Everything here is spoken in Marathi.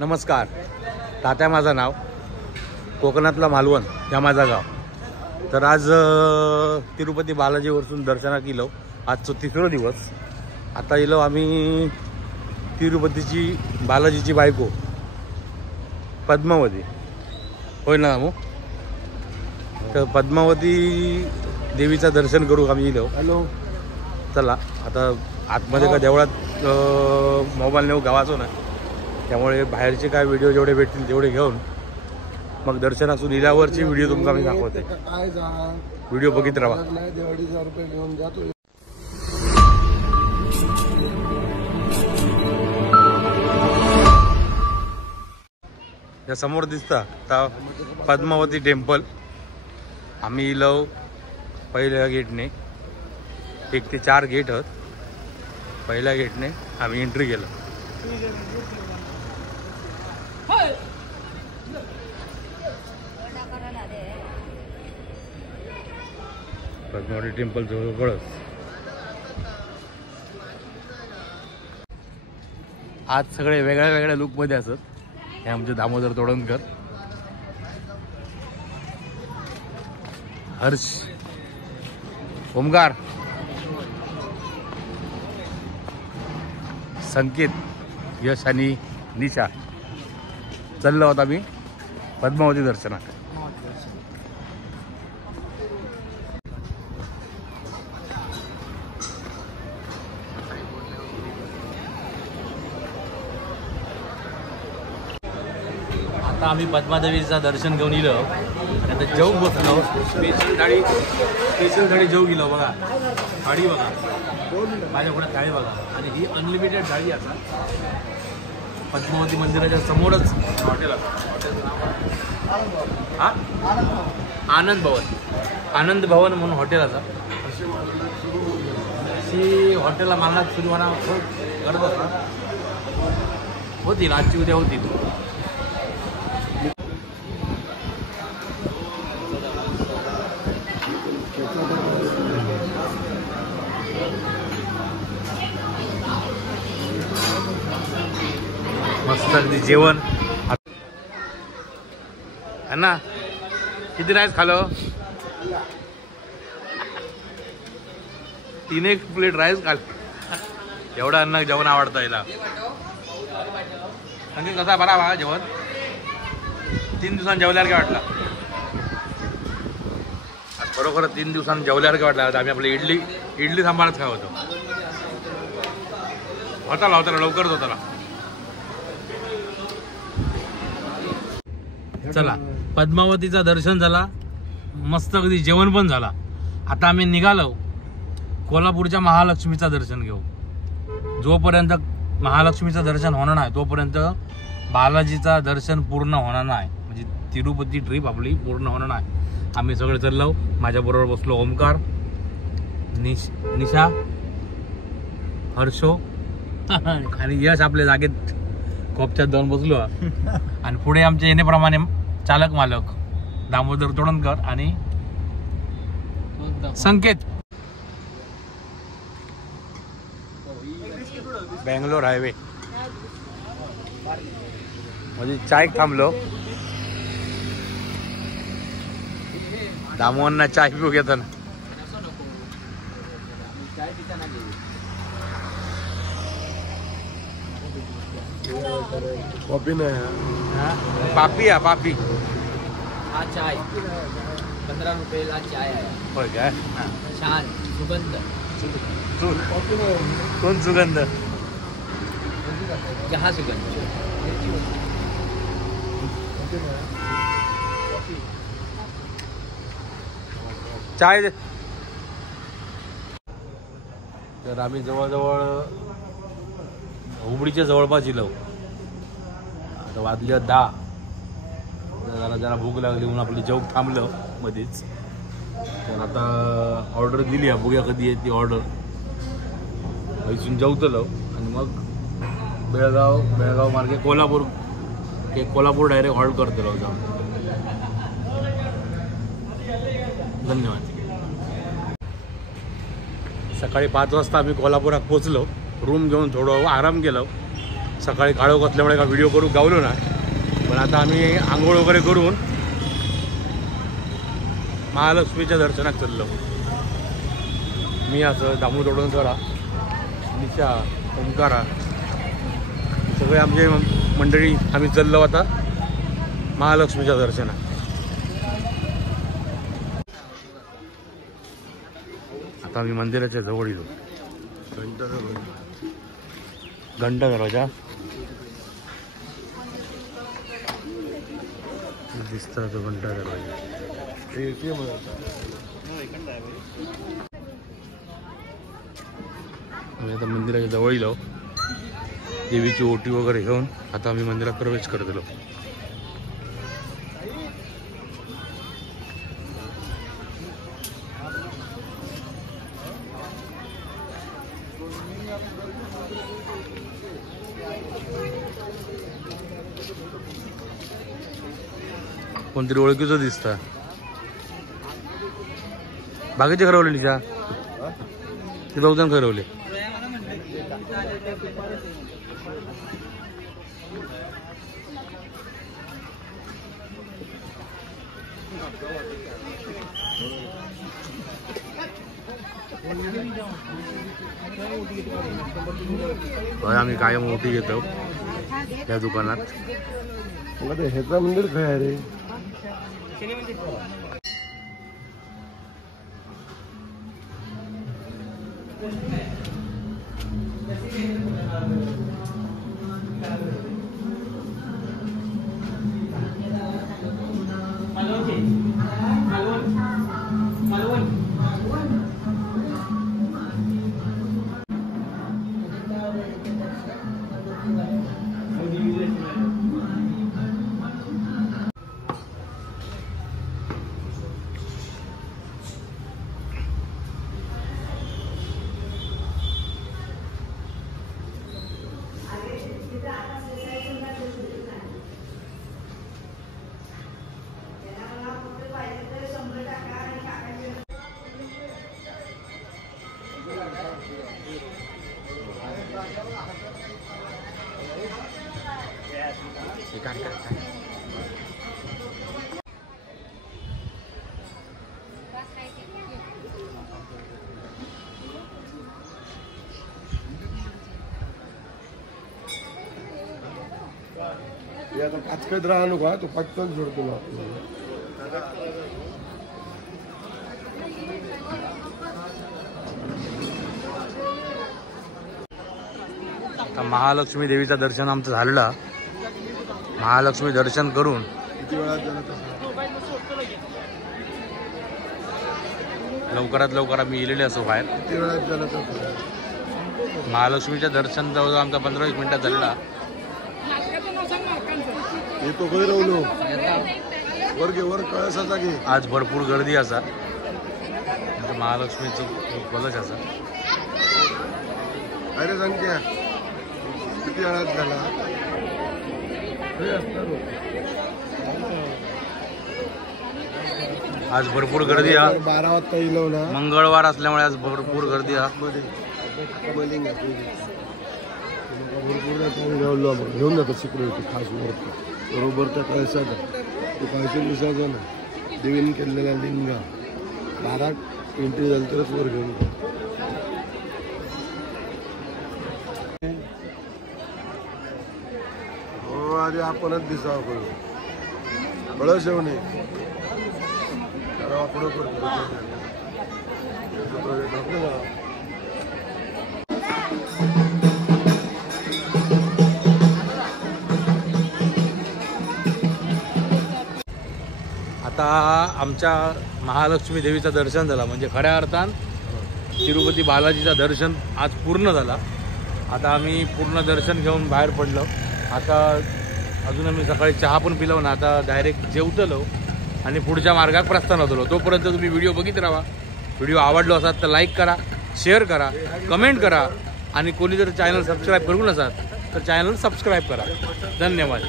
नमस्कार. तात्या माझं नाव, कोकणातला मालवण या माझा गाव. तर आज तिरुपती बालाजीवरसून दर्शनाक गेलो. आजचं तिसरं दिवस. आता गेलो आम्ही तिरुपतीची बालाजीची बायको पद्मावती, होय ना मग. तर पद्मावती देवीचं दर्शन करू आम्ही गेलो. हॅलो, चला आता आतमध्ये का देवळात मोबाईल नेऊ गावाचो ना, त्यामुळे बाहेरचे काय व्हिडिओ जेवढे भेटतील तेवढे घेऊन मग दर्शनासून इल्यावरची व्हिडिओ तुमका मी दाखवते. व्हिडिओ बघित राहा. या समोर दिसता आता पद्मावती टेम्पल. आम्ही इलो पहिल्या गेटने, 1 ते 4 गेट आहेत. पहिल्या गेटने आम्ही एंट्री केलं. पद्मावती टेम्पल जवळच. आज सगळे वेगळ्या वेगळ्या लुकमध्ये असत. हे आमचे दामोदर तोडणकर, हर्ष, ओमकार, संकेत, यश आणि निशा. चाललो होता मी पद्मावती दर्शनात. आता आम्ही पद्मादेवीचं दर्शन घेऊन गेलो आणि आता जेऊ बसलो. स्पेशल थाळी जेऊ गेलो. बघा थाळी, बघा माझ्याकडे थाळी बघा. आणि ही अनलिमिटेड थाळी आता पद्मावती मंदिराच्या समोरच हॉटेल असतं. हॉटेलचं नाव हा आनंद भवन म्हणून हॉटेल असं. अशी हॉटेलला मागण्यात सुरू म्हणा करत असतात. होतील आजची उद्या होतील. मस्त अगदी जेवण ना. किती राईस खालो? 3 प्लेट राईस खाल. एवढं अन्न जेवण आवडतं याला. म्हणजे कसा बरा बघा जेवण. 3 दिवसांनी जेवल्यावर काय वाटलं? बरोबर 3 दिवसांनी जेवल्यावर काय वाटलं? आम्ही आपली इडली सांबारच खाय होतो. होता लवकरच होता. चला, पद्मावतीचं दर्शन झाला, मस्त अगदी जेवण पण झाला. आता आम्ही निघालो कोल्हापूरच्या महालक्ष्मीचं दर्शन घेऊ. जोपर्यंत महालक्ष्मीचं दर्शन होणार नाही तोपर्यंत बालाजीचं दर्शन पूर्ण होणार नाही. म्हणजे तिरुपती ट्रिप आपली पूर्ण होणार नाही. आम्ही सगळे चाललो. माझ्याबरोबर बसलो ओमकार, निशा, हर्षो आणि यश आपल्या जागेत खोपच्यात जाऊन बसलो. आणि पुढे आमच्या येण्याप्रमाणे चालक मालक दामोदर तोडणकर आणि संकेत. बेंगलोर हायवे म्हणजे चाय थांबलो. दामोदरना चाय पिऊ घेताना कॉफी नाही, पापी आहे पापी. हा चाय 15 रुपयाला चाय आहे. होय काय? छान सुगंध. कोण सुगंध? चहा सुगंध. चाय दे. तर आम्ही जवळजवळ हुबळीच्या जवळपास गेलो. आता वाजले 10. जरा भूक लागली म्हणून आपली जेवण थांबलं मध्येच. तर आता ऑर्डर दिली आहे, बघूया कधी येते ती ऑर्डर. इथून जेवतलो आणि मग बेळगाव मार्गे कोल्हापूर डायरेक्ट हॉल्ट करतलो जाऊन. धन्यवाद. सकाळी 5 वाजता आम्ही कोल्हापुरात पोचलो. रूम घेऊन थोडं आराम केलो सकाळी काळोख असल्यामुळे का व्हिडिओ करू गावलो ना, पण आता आम्ही आंघोळ वगैरे करून महालक्ष्मीच्या दर्शनात चाललो. मी असं दामू तोडणकरा, निशा, ओंकारा सगळे आमचे मंडळी आम्ही चाललो आता महालक्ष्मीच्या दर्शनात. आता आम्ही मंदिराच्या जवळ येतो. घंटा दरवाजा दिसता तो घंटा दरवाजा. आम्ही आता मंदिराच्या जवळ येलो. देवीची ओटी वगैरे घेऊन आता आम्ही मंदिरात प्रवेश करत आलो. कोणतरी ओळखीचं दिसता. बाकीचे खरवले निशा ते 2 जण खरवले. आम्ही कायम ओटी घेतो या दुकानात. ह्याचा मंदिर काय आहे रे? आता काचकत राहा नको, तो पटकन सोडतो ना आता महालक्ष्मी देवीचं दर्शन आमचं झालेलं. महालक्ष्मी दर्शन करून किती वेळात झालं तसं? लवकरात लवकर आम्ही गेलेले असो बाहेर. किती वेळात झालं तसं? महालक्ष्मीच्या दर्शन जवळ आमचा 15-20 मिनिटात झालेला. येतो काही राहलो वर घे, वर कळसाचा घे. आज भरपूर गर्दी असा. महालक्ष्मीचं कलश असा. अरे संख्या किती वेळात झाला? आज भरपूर गर्दी हा. 12 वाजता येलो ना, मंगळवार असल्यामुळे आज भरपूर गर्दी हा. भरपूर घेऊन जातो सिक्युरिटी खास वरती बरोबर त्या कळसाचा. तो कळशी विसर्जन देवीने केलेला लिंग 12 एंट्री झाली तरच वर घेऊन हो. आधी आपणच दिसावं करू बळ शेवणे आपण करतो. आता आमच्या महालक्ष्मी देवीचं दर्शन झालं, म्हणजे खऱ्या अर्थान तिरुपती बालाजीचं दर्शन आज पूर्ण झाला. आता आम्ही पूर्ण दर्शन घेऊन बाहेर पडलो. आता अजून आम्ही सकाळी चहा पण पिलो ना. आता डायरेक्ट जेवतलो आणि पुढच्या मार्गात प्रस्थान होतो. तोपर्यंत तुम्ही व्हिडिओ बघित राहा. व्हिडिओ आवडलो असाल तर लाईक करा, शेअर करा, कमेंट करा आणि कोणी जर चॅनल सबस्क्राईब करू नसाल तर चॅनल सबस्क्राईब करा. धन्यवाद.